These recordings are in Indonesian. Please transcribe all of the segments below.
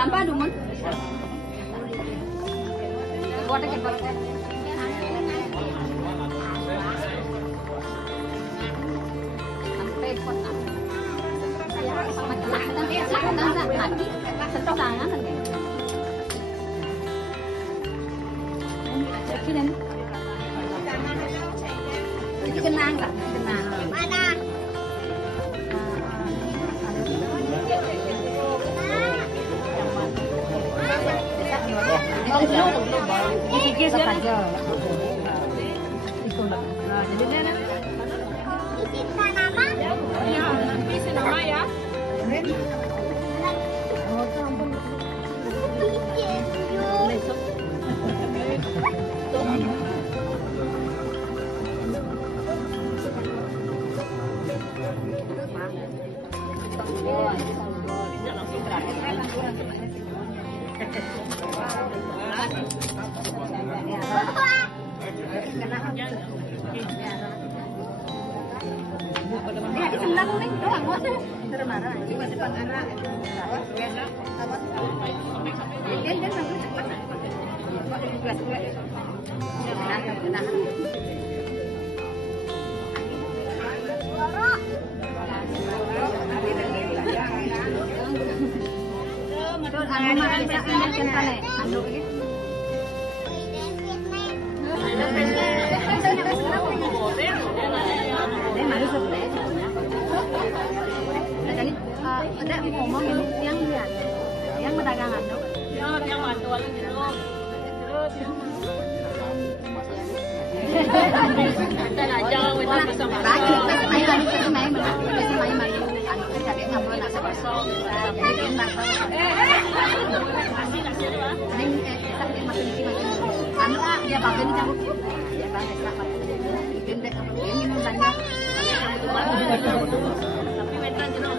Tanpa dumun. Buat ke buat. Sampai pot. Ya, sama mati. Sentuh tangan kan. Ini kenang tak? Kenang. Mana? Ikis ya. Jadi nama ya. Ada ngomong yang berdagangan tuh. Yang mantuan gitu. Kita aja kita bisa masuk. Main anu cari ngobrol nak sabasok. Bikin bakso. Masih lah. Ning tak masih di sini. Anu dia bagian campur. Ya kan ekstra. Bikin dek minum banyak. Tapi metran jenuh.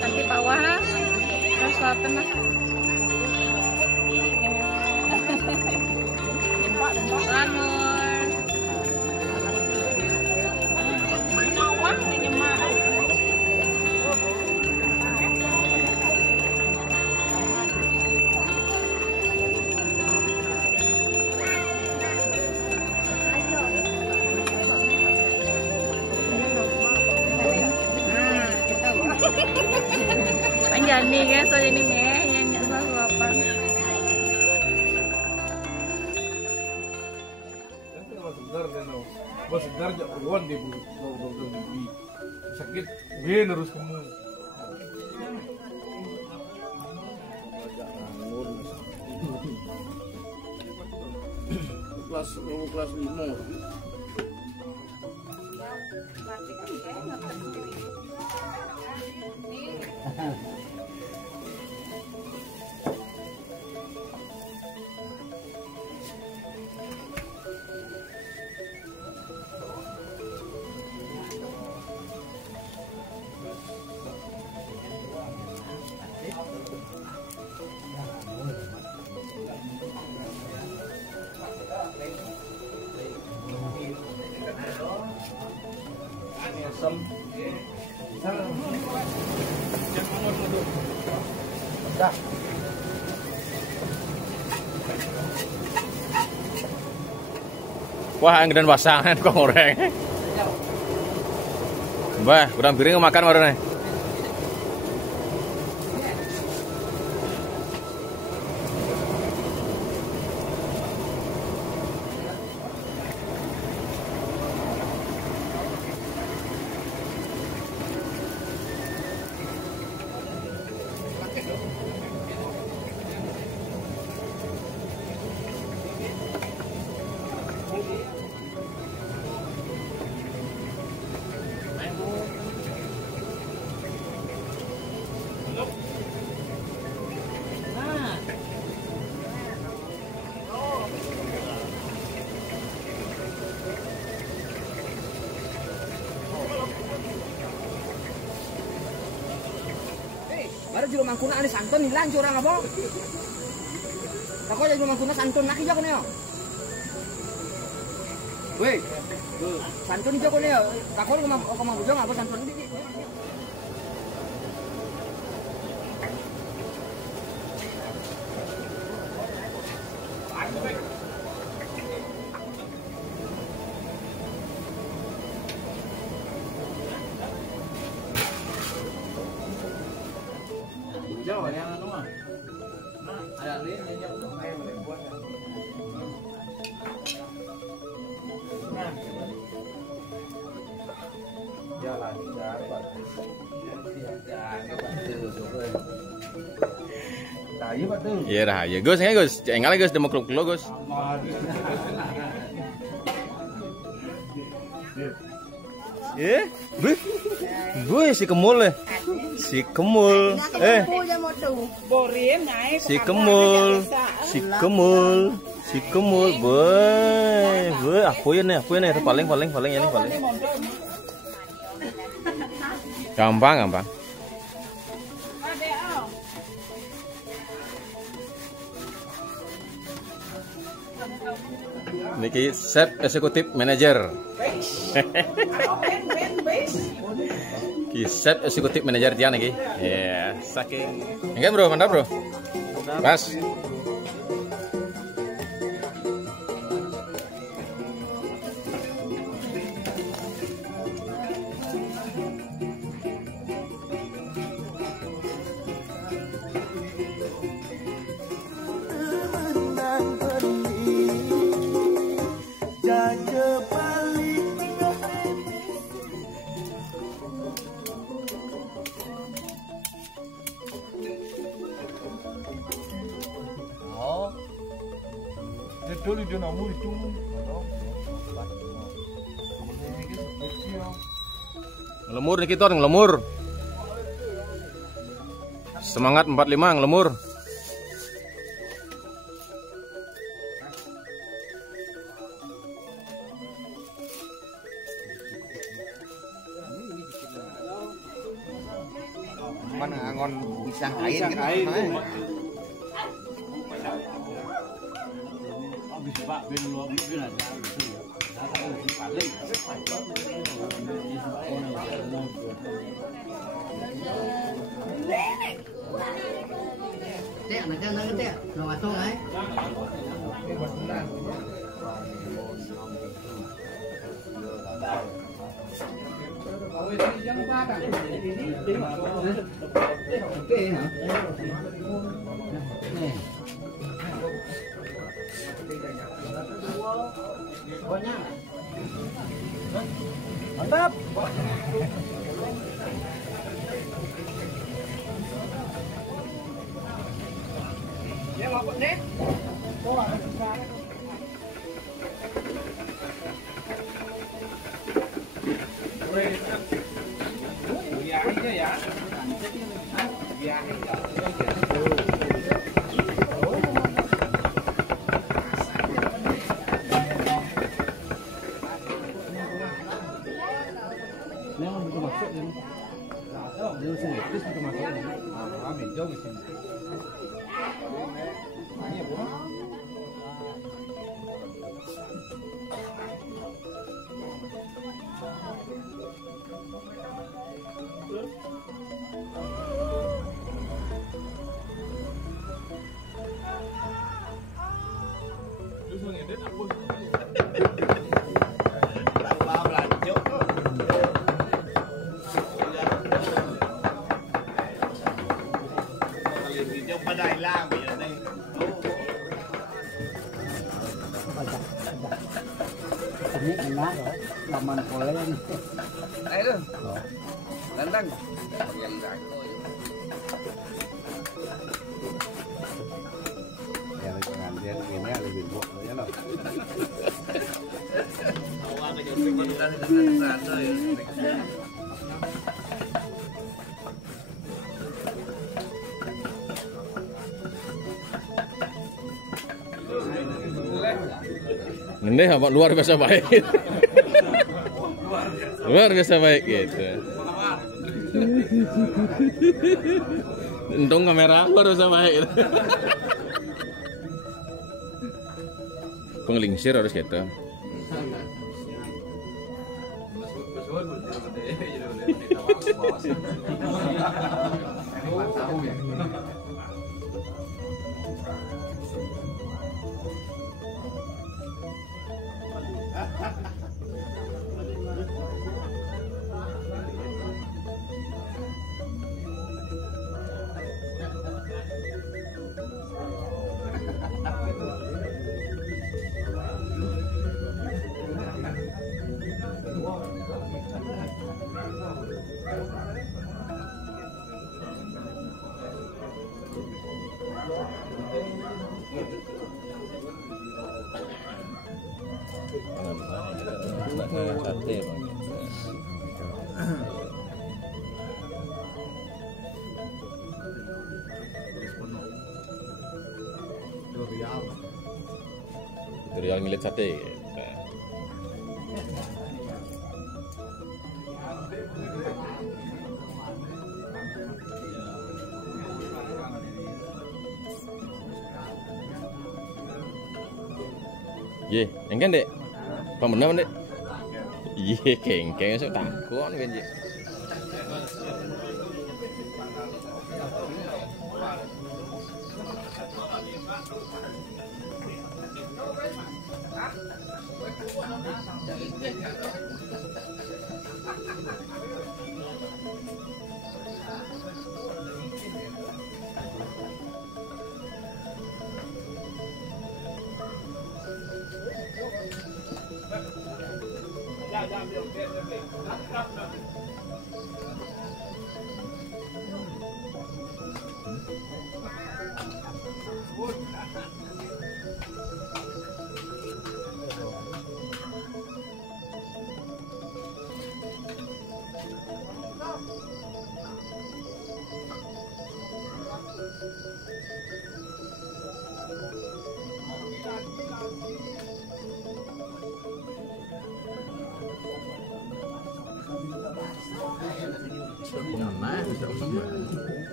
Nanti bawah rasa tenang. Panjang nih guys, so ini nih yang nggak tahu apa. Sebentar aja uang deh bu, sakit ben harus kamu. Kelas 5. Wah, yang gedean pasangan kok goreng. Mbah, kurang piring makan warna. Baru juru mangkuna ani santun hilang curang apa? Tako ya juru mangkuna santun nak hijau neo. Weh, santun hijau neo. Tako ko mangkujong apa santun ini? Jauh yang anu mah. Nah, ada lain yang boleh buat. Nah. Jalan dapat. Iya dah, ya Gus, ya Gus. Jangan lagi Gus, demo klub Gus. Bu, si Kemul ya. Si Kemul. Si Kemul. Si Kemul. Si Kemul. Boy, aku ya nih, paling ini paling. Gampang. Niki Chef Eksekutif Manager. Ki Chef Eksekutif Manager dia niki. Ya, saking. Enggak bro, mantap bro. Pas. Dulu dia namu itu. Ngelemur nih kita ngelemur. Semangat 45 ngelemur. Mana angon bisa kain gitu. Pak ben lo ben ada. Teh, nak teh. Nong atong ai. Mantap. Ya, lapor nih. Ini enak loh, laman polen. Ayo, landang. Ya, pengantin ini lebih buk, ya loh. Awalnya jadi kita di sana ya. Ini apa luar biasa baik. Luar biasa baik gitu. Untung kamera baru sama itu. Penglingsir harus gitu. Sate, Bang. Durian milik sate. Ye, engkan dek? Pemenang dek? Iya, kengkeng sok takut kan je.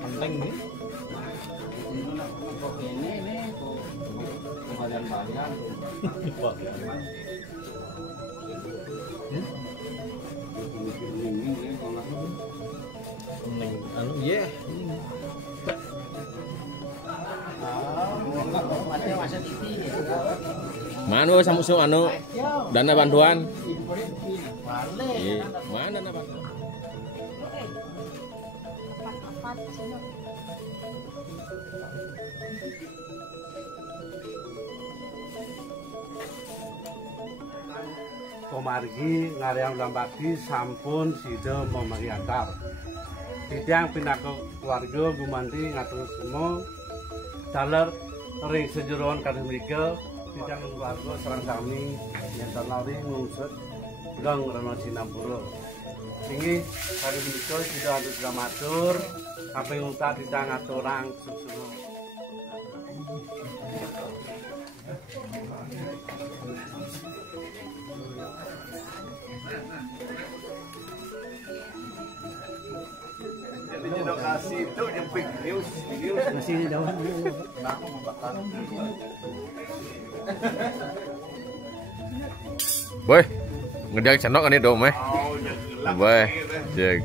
Penting nih. Ini kembalian-balian. Anu ye. Mana samusuk anu dana bantuan? Mana dana bantuan? Komargi ngaryang lambaki sampun sida memari antar. Titiang pinaka keluarga gumanti ngatur semua daler ring sejeroan kadang mriki titiang keluarga sareng sami nyenten lari ngungsut gang Reno Sinapura. Tinggi kadang mriki sida atur dramatur kaping utak titiang ngaturang susuno. Kasih itu nyempik news. Masih daun dulu. Boy, ngedang channel kan dong meh. Boy, jeg.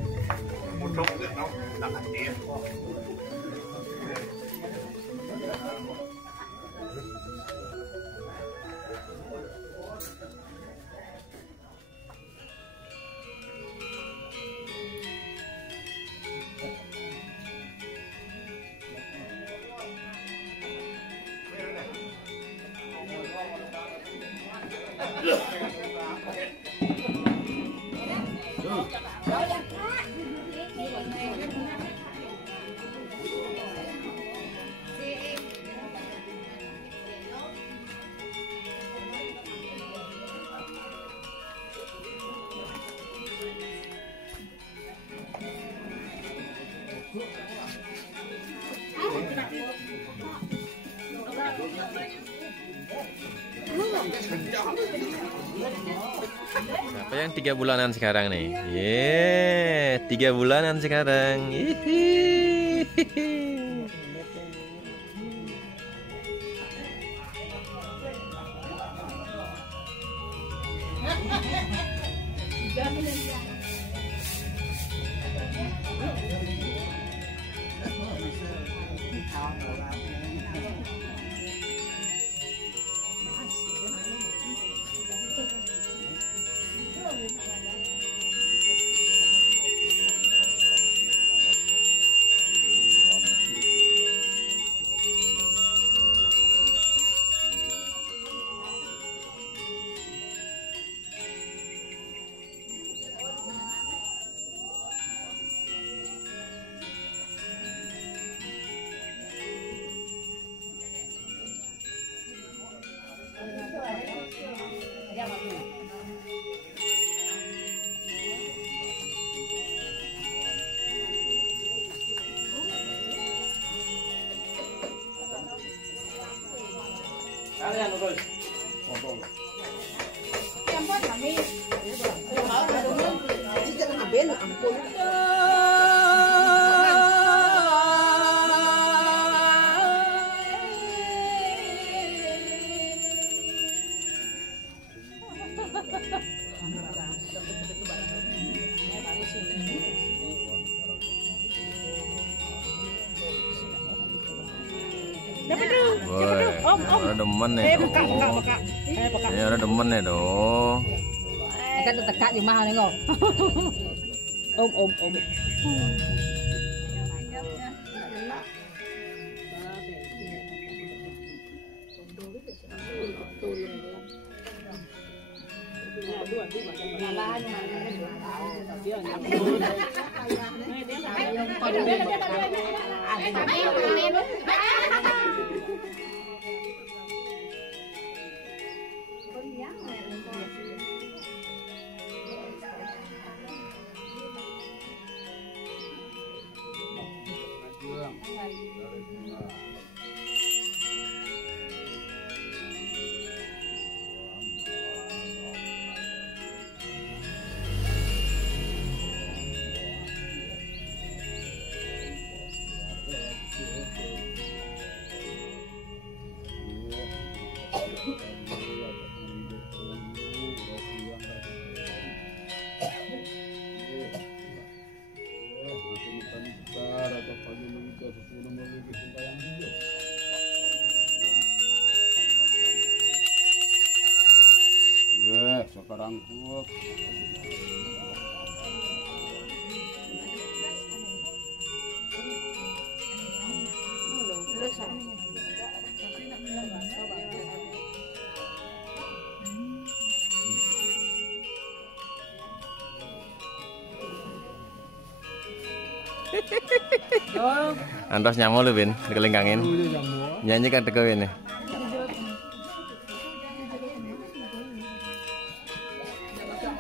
Siapa yang 3 bulanan sekarang nih? 3 bulanan sekarang. Woi, orang demen nih. Ini orang demen nih dong. Kan tegak di mana nih kok? Om. Sekarang gua Antos nyamu lu Bin, dikelingkangin. Nyanyi kan teko ini.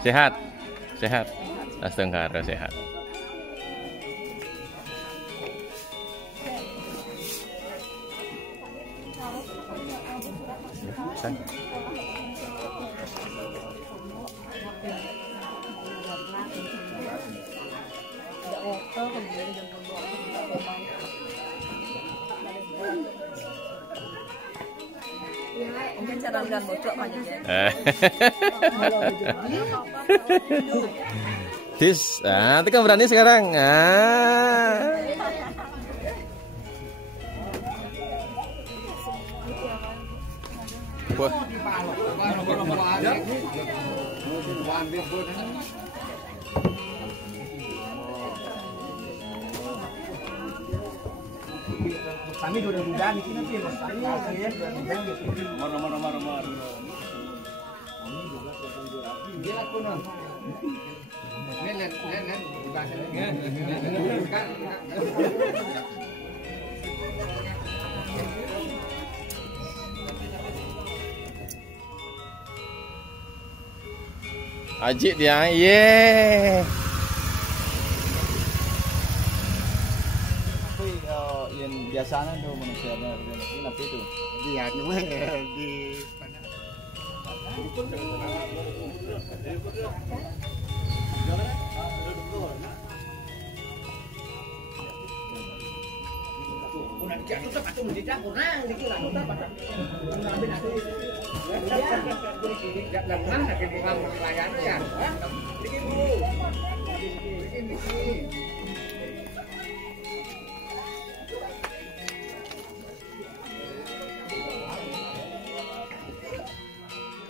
Sehat. Astagfirullah sehat. Tis, nanti kan berani sekarang. Wah. Kami udah di sini nanti, Mas. Nomor. Ajik dia, ye. Tapi yang biasanya tuh manusia ada ini apa itu? Dia di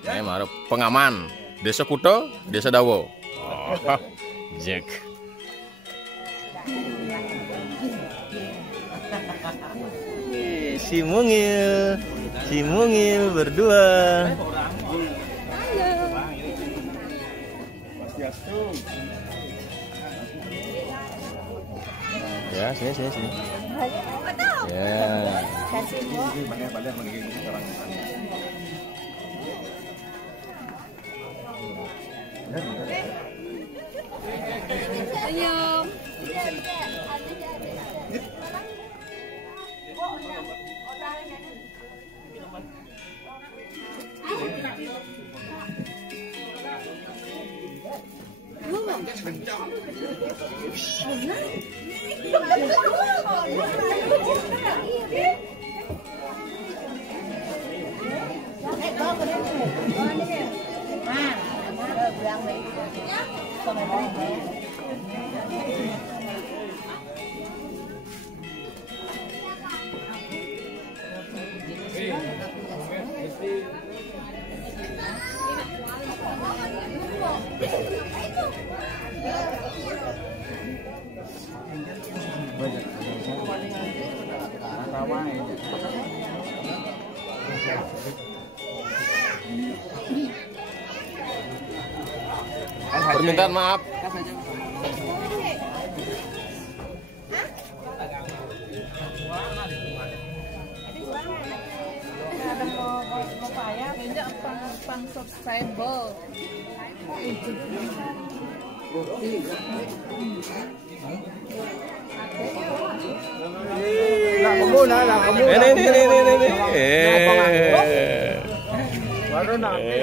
Ini marah pengaman Desa Kuto, Desa Dawo. Oh, Jack. Si Mungil berdua. Ya, sini. Ya. Senyum. Permintaan maaf. Ini. baru nanti.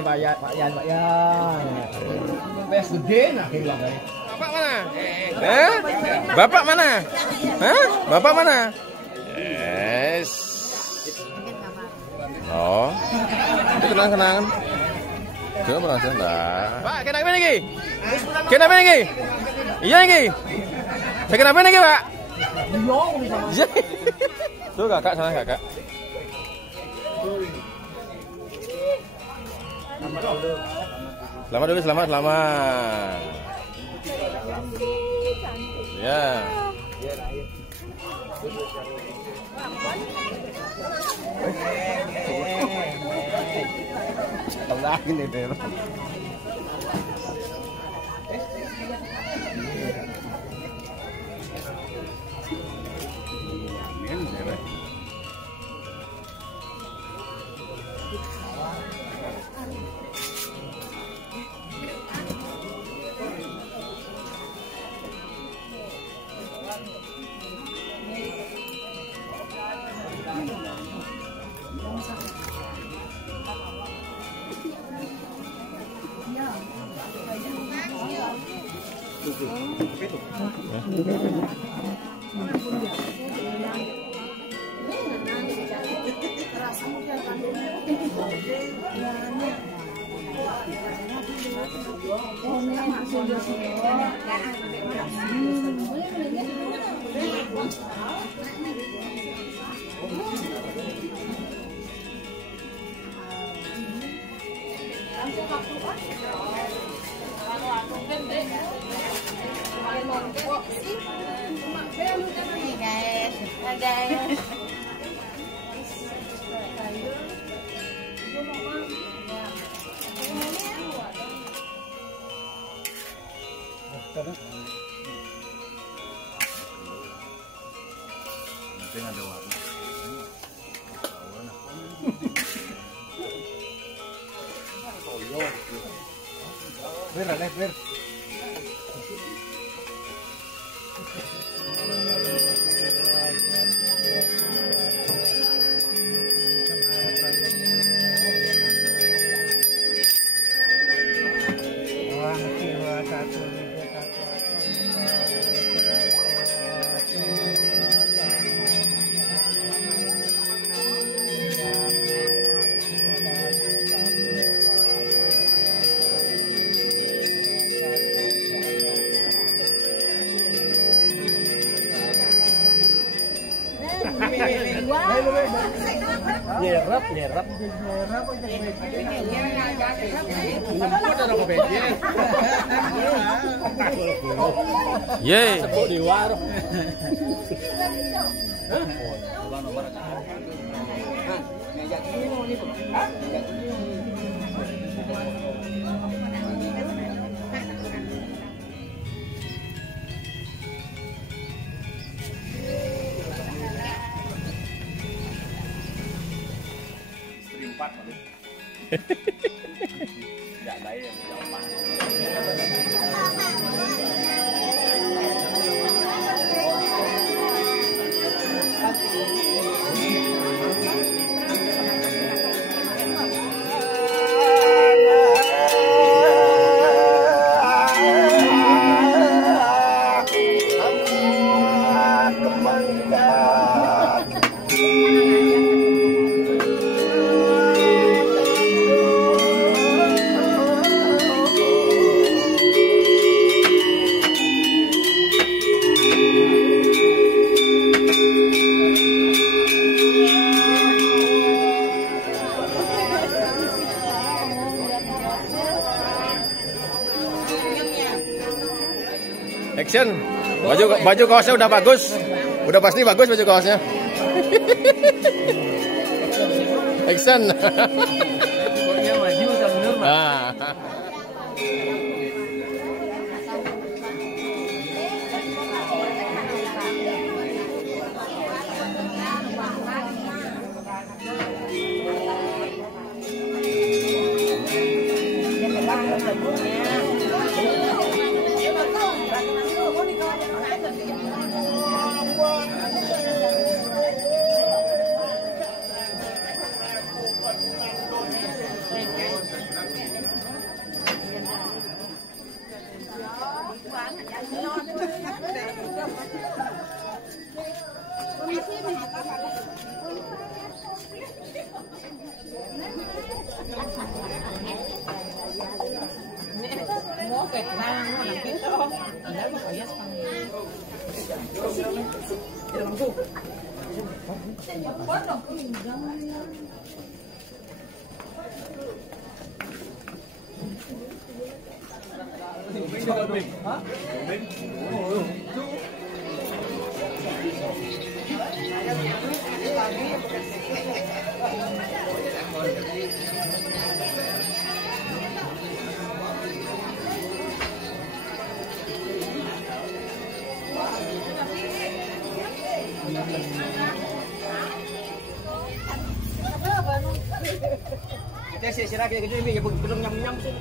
Pak Yan. PS gede nah kayak Bapak mana? Bapak mana? Hah? Bapak mana? Yes. Oh. Itu kenang-kenangan. Coba merasa enggak. Pak, kenapa lagi? Kenapa lagi? Iya lagi. Saya kenapa lagi, Pak? Tuh kakak sana kakak. Selamat dulu, selamat. Ya. lagi nih deh. Ber. Nyerap. Ye. Di warung. Action. Baju kaosnya udah bagus. Udah pasti bagus baju kaosnya. Action. Pokoknya maju sambil Saya sira kayak gitu ini ya belum nyam-nyam sih.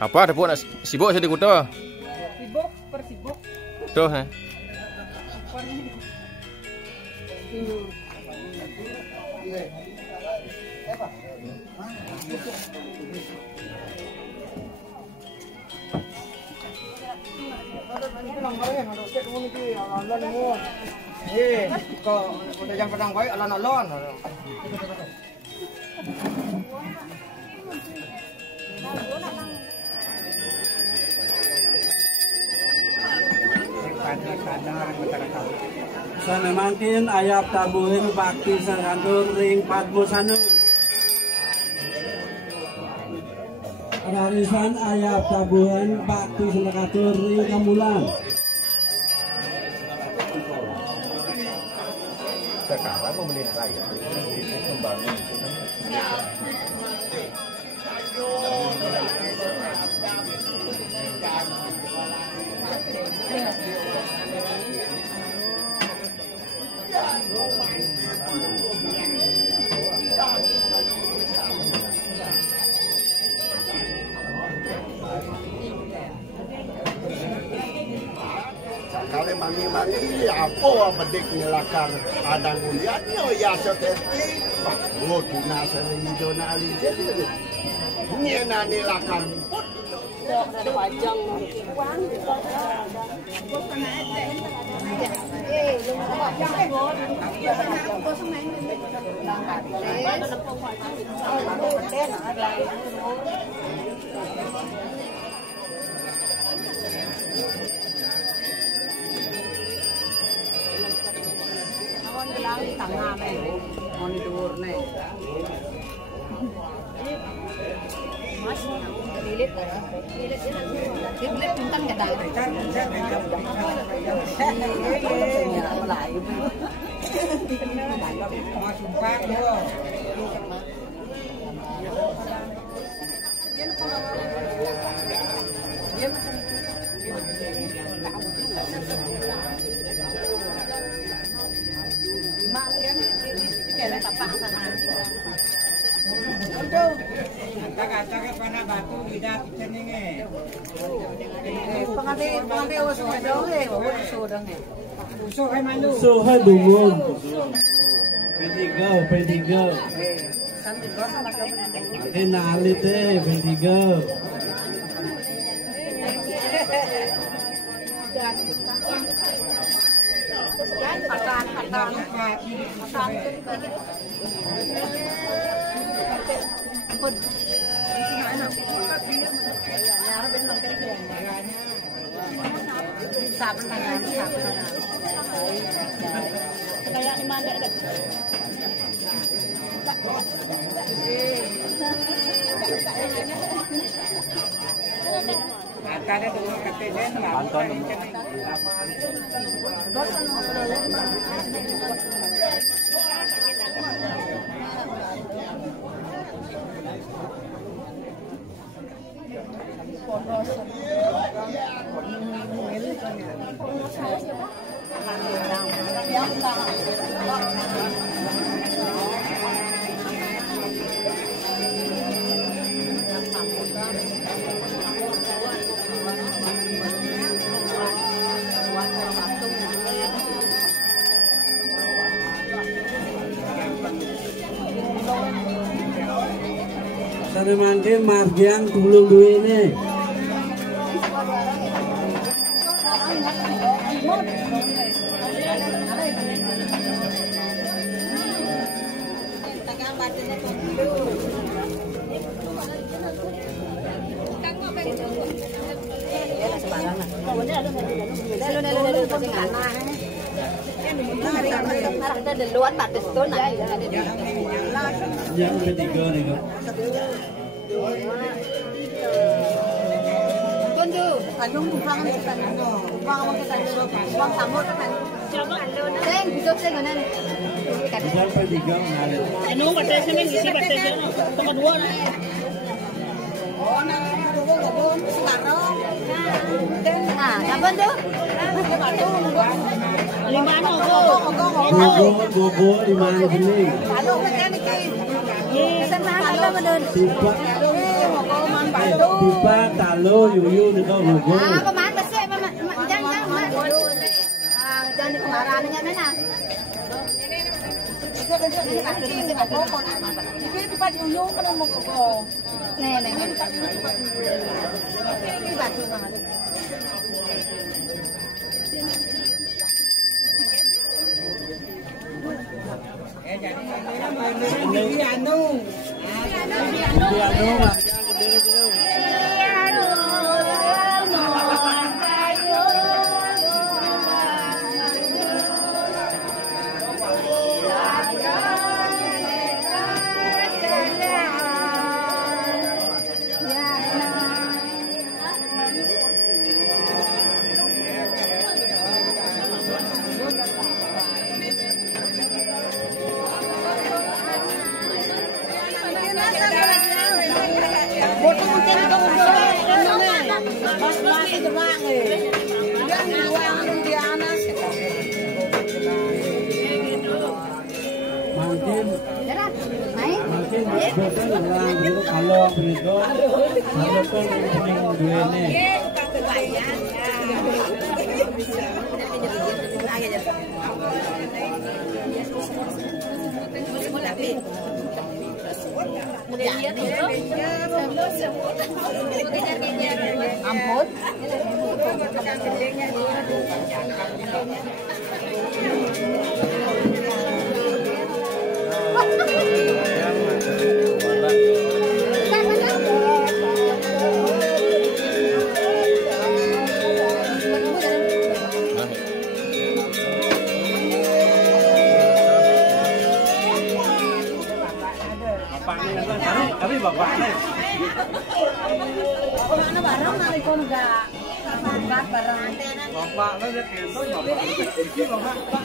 Apa ada buat sibuk sih di kuda? Sibuk, persibuk. Tuh, ha. Kok udah yang pedang baik alon-alon. Sana mangkin ayap tabuhin bakti sangantur ring padmusanu. Rarisan ayap tabuhan bakti sangantur ring kamulan. sekarang pemerintah itu membangun Kalau mani-mani apa bedik nyelakar ada nguliatnya ya seperti bangun nasa hijau nali jadi nyena nyelakar Ada pajang gelang di tangan nih, monitor nih. Mas, lilit puntan nggak tahu. Suha dungun. Pendigo. Ate nalit pendigo. Kayak di mana ada? Sare mangke margian gulung duwene. Luar batas tu nak. Yang ketiga nih kok. Tundu, kanyung bukan kita nano, bukan mau kita dulu, bukan samur kan. Coba anu, seng, hidup seng mana? Yang ketiga ngalir. Anu batasnya ni isi batasnya. Tengah dua lah. Oh, nak dulu ngabun sekarang. Ah, kapan tu? Lima anu Gogo lima gini. Halo, kan ni. Sama halo menun. Pipa talo yuyu nih kok gogo. Ah, pemain besar, jangan. Ah, jangan kemarahannya mana? Ini tempat dulu kalau mau gogo. Nih. Ini batu banget. Bapak Berido, walaupun yang duene. Ampun. Tapi bapaknya. Mana barang nari kau enggak? Enggak barang. Bapaknya dia kentong bapak.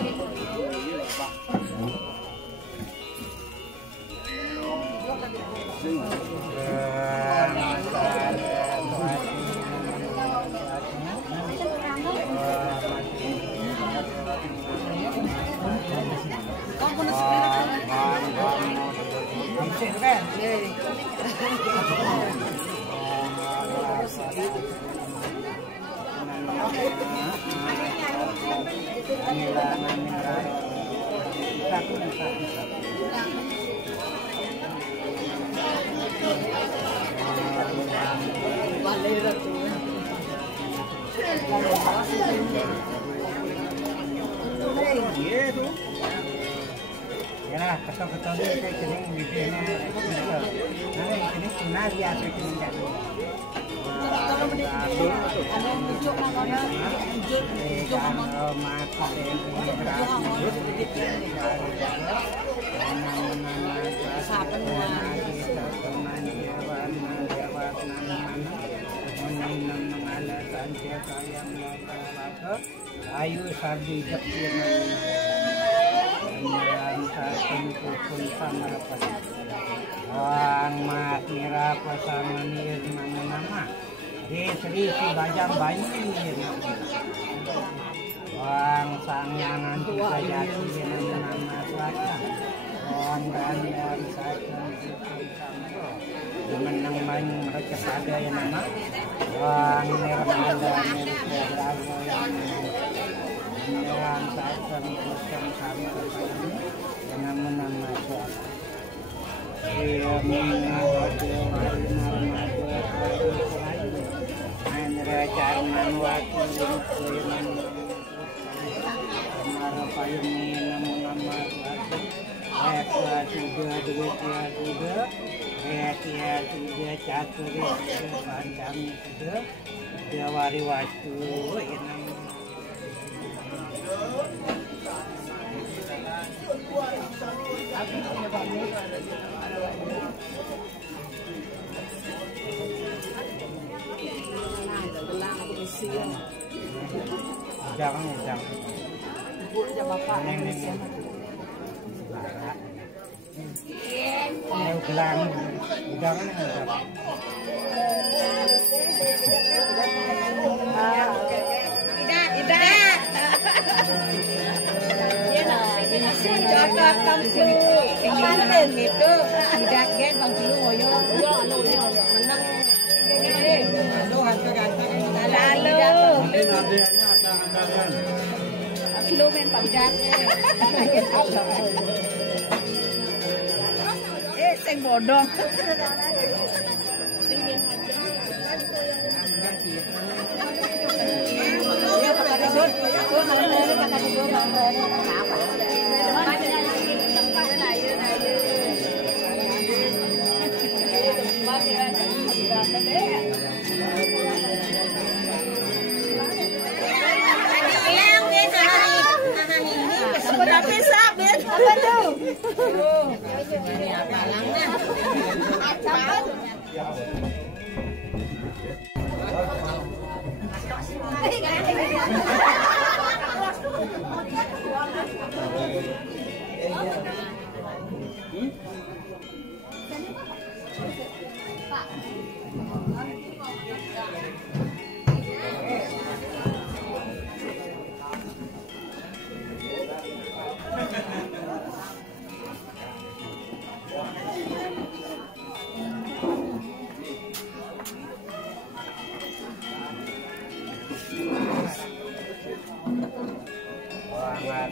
Ya, ketok-ketok dia kayak gini bibirnya. Nah, ini tunas ya kayak gini jadi. Ayu sardi Wang mat mira pasama nir nama Desri si bajang banjir Wang sangyangan tiga jati nama selatan Wang ganyan sajan menang banyu mereka pada yang nama Wang nirmanda nirbrago yang sajan kusang sama dengan nama selatan Iya mengaku Andra Carman waktu Kuiman Kemara payung nama Eka sudah duitnya sudah Eka sudah catur Pancam sudah Dewari waktu Inam Jangan. Bapak gelang. Jangan. Tidak. Coklat bangsu. Apaan itu? Tidak gen bangsu ngoyo. Menang. Lalu. Lu main panggat. Sing bodong. Tapi sabit apa tuh? Ini apa langnya?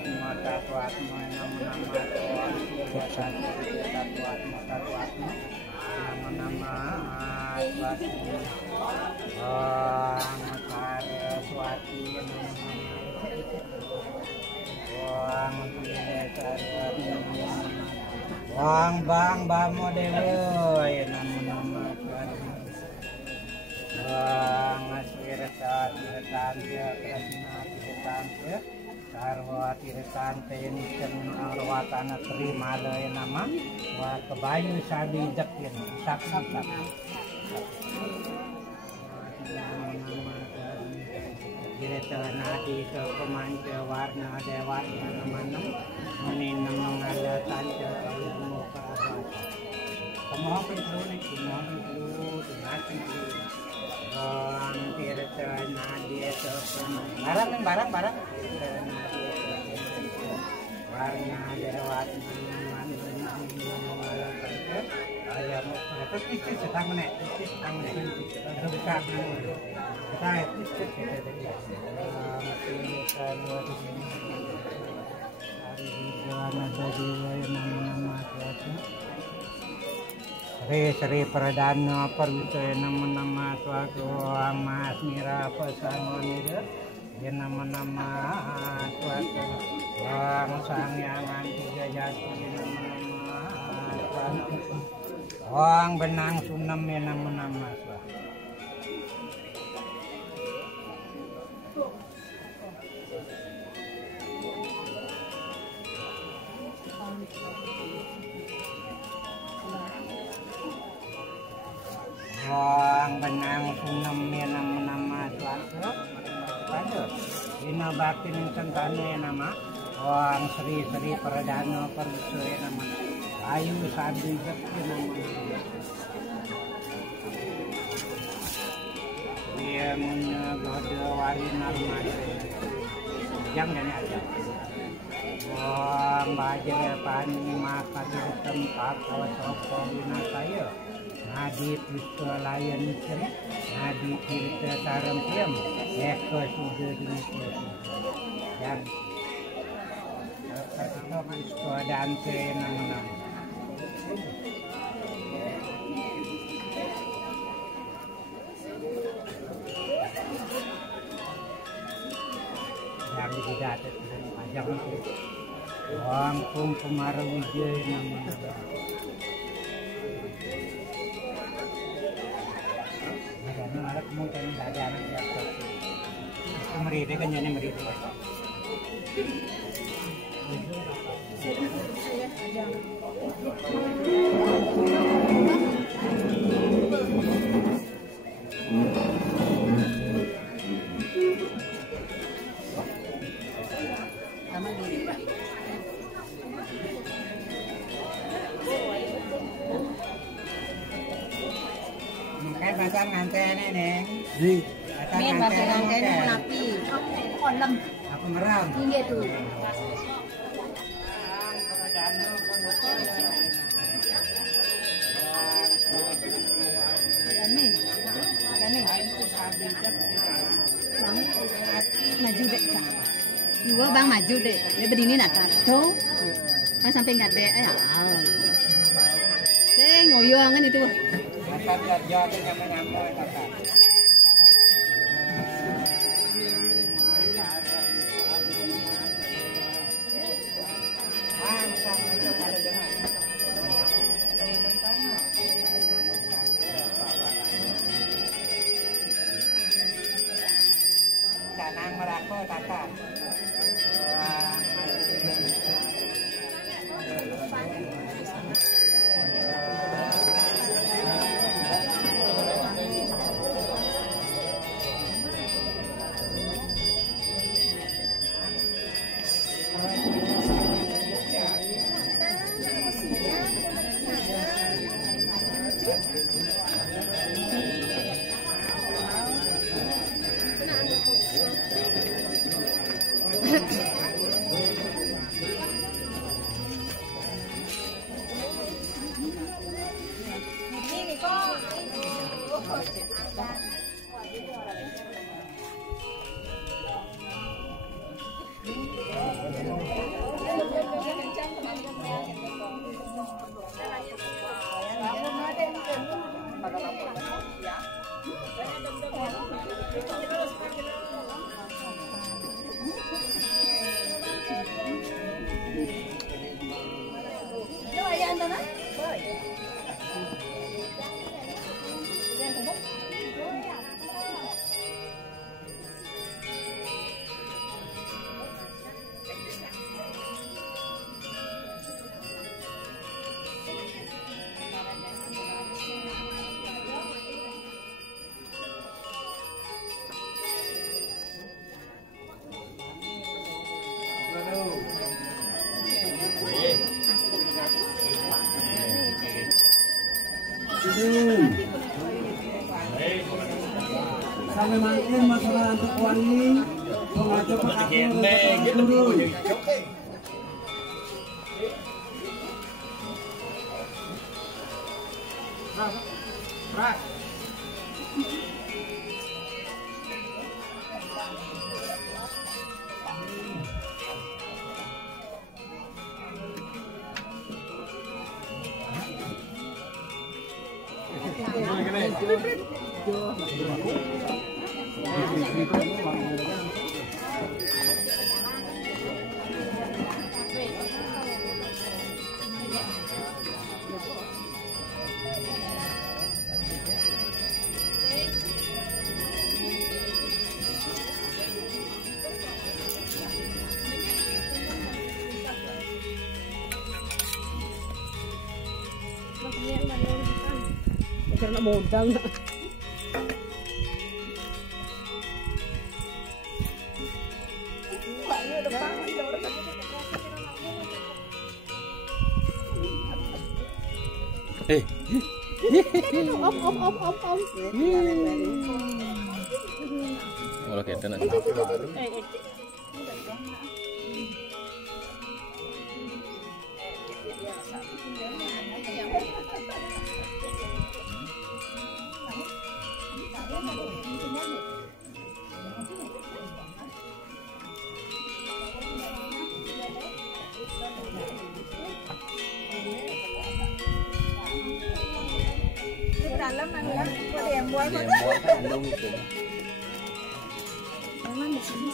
Atma Tato Atma Namo Nama Tato Atma Namo Nama Saraswati Wang Bang Bamo Dewi Namo Nama Wang Aswirata Tirtantya Krasna Tirtantya Sarwa Tirtantya Nityam Arwatana Trimalaya Nama Wa Kebayu Sabijak Saksak Direta Nadi ke Pemanja Warna Dewatna Namanam Meninam Mengala Tanja Muka Abad Kemohon dulu Dinasti Direta Nadi ke Pemanja Barang Warna Dewatna Ayam itu setang nek, Sri Pradana Parvitaya Nama Suatu Mas Mira Pasangonira Nama Suatu Wang Sangyangan Tiga Jati Nama Suatu Wang Benang Sunam Nama Suatu Wang Benang Sunam Nama Suatu Ina Bakti Santane Nama Wang Sri Pradana Parvitaya Nama Ayu Sadi Jakti Nama Dia Munya Goda Wari Narmada Jangan aja Wang Bajaya Pani Maka Dirtam Pako Soko Winasaya Nadi Puska Layan Nitri Nadi Tirta Taram Tiam Eko Suda Dinitri Dan Ketika Puska Dante Nama Yang tidak ajak itu Wang Pung Pemarawija Nama Ada kemungkinan tidak ada anak jatuh Merida kan jadi merida Kayak pasang ngantene neng. Ini pasang ngantene menapi. Kolam. Aku meram. Ini tuh. Maju deh kak. Juga bang maju deh. Dia berdiri nak tuh. Kan sampai nggak deh. Ngoyongan itu. Kakak jawabnya nyampe kakak. Canang merako kakak. Mungkin masalah untuk wangi mengajak aku dulu. Karena modal. Kalau kita nak. Dalam mana? Ada yang buat Kandung itu. Memang di sini.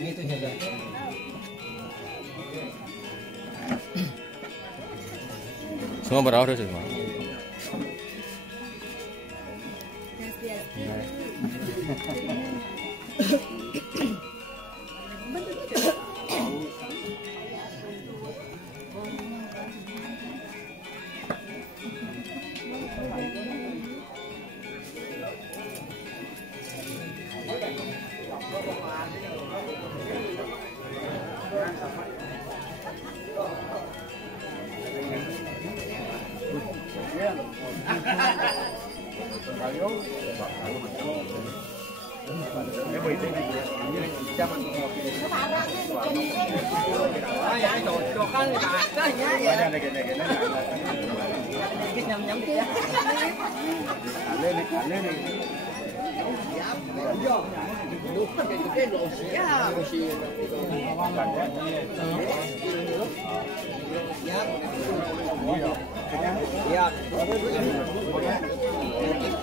Itu jaga. Semua berawal semua.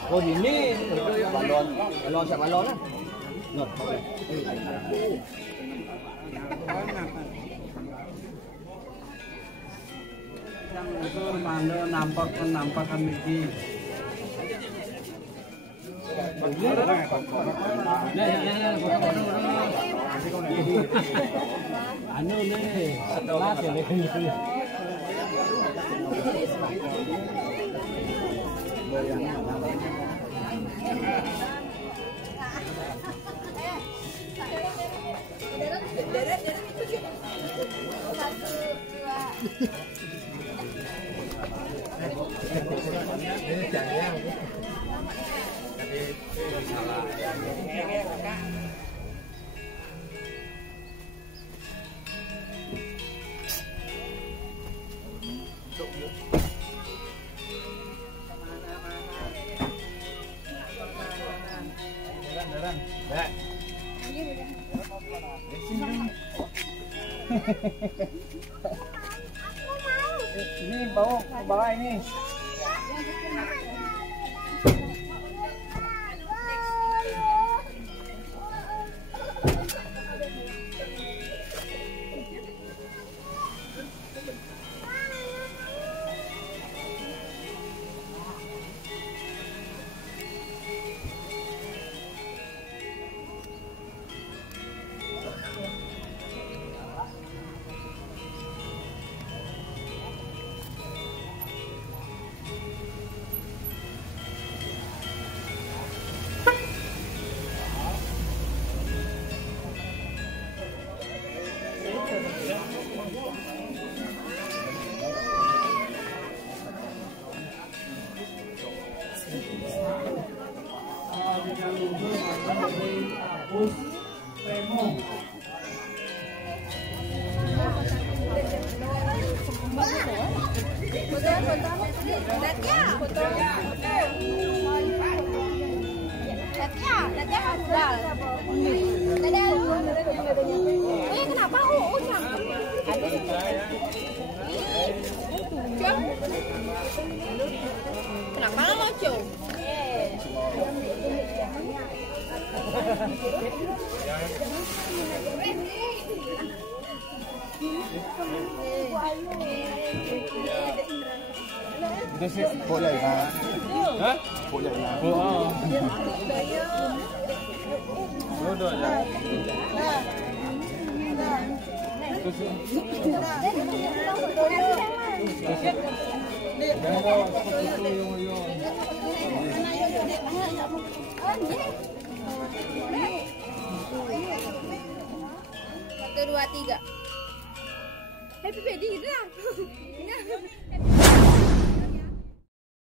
Oh ini balon siapa balon lah? Yang itu mana nampakan ini. Anu nih, telat ya gitu. Ini bawa ke bawah ini. yang mundur dari Pus Remo. Kenapa? Kenapa lucu? Itu sih boleh kan? Hah? Boleh kan? Oh. Bodoh ya. Satu, dua, tiga. Happy birthday gitu lah.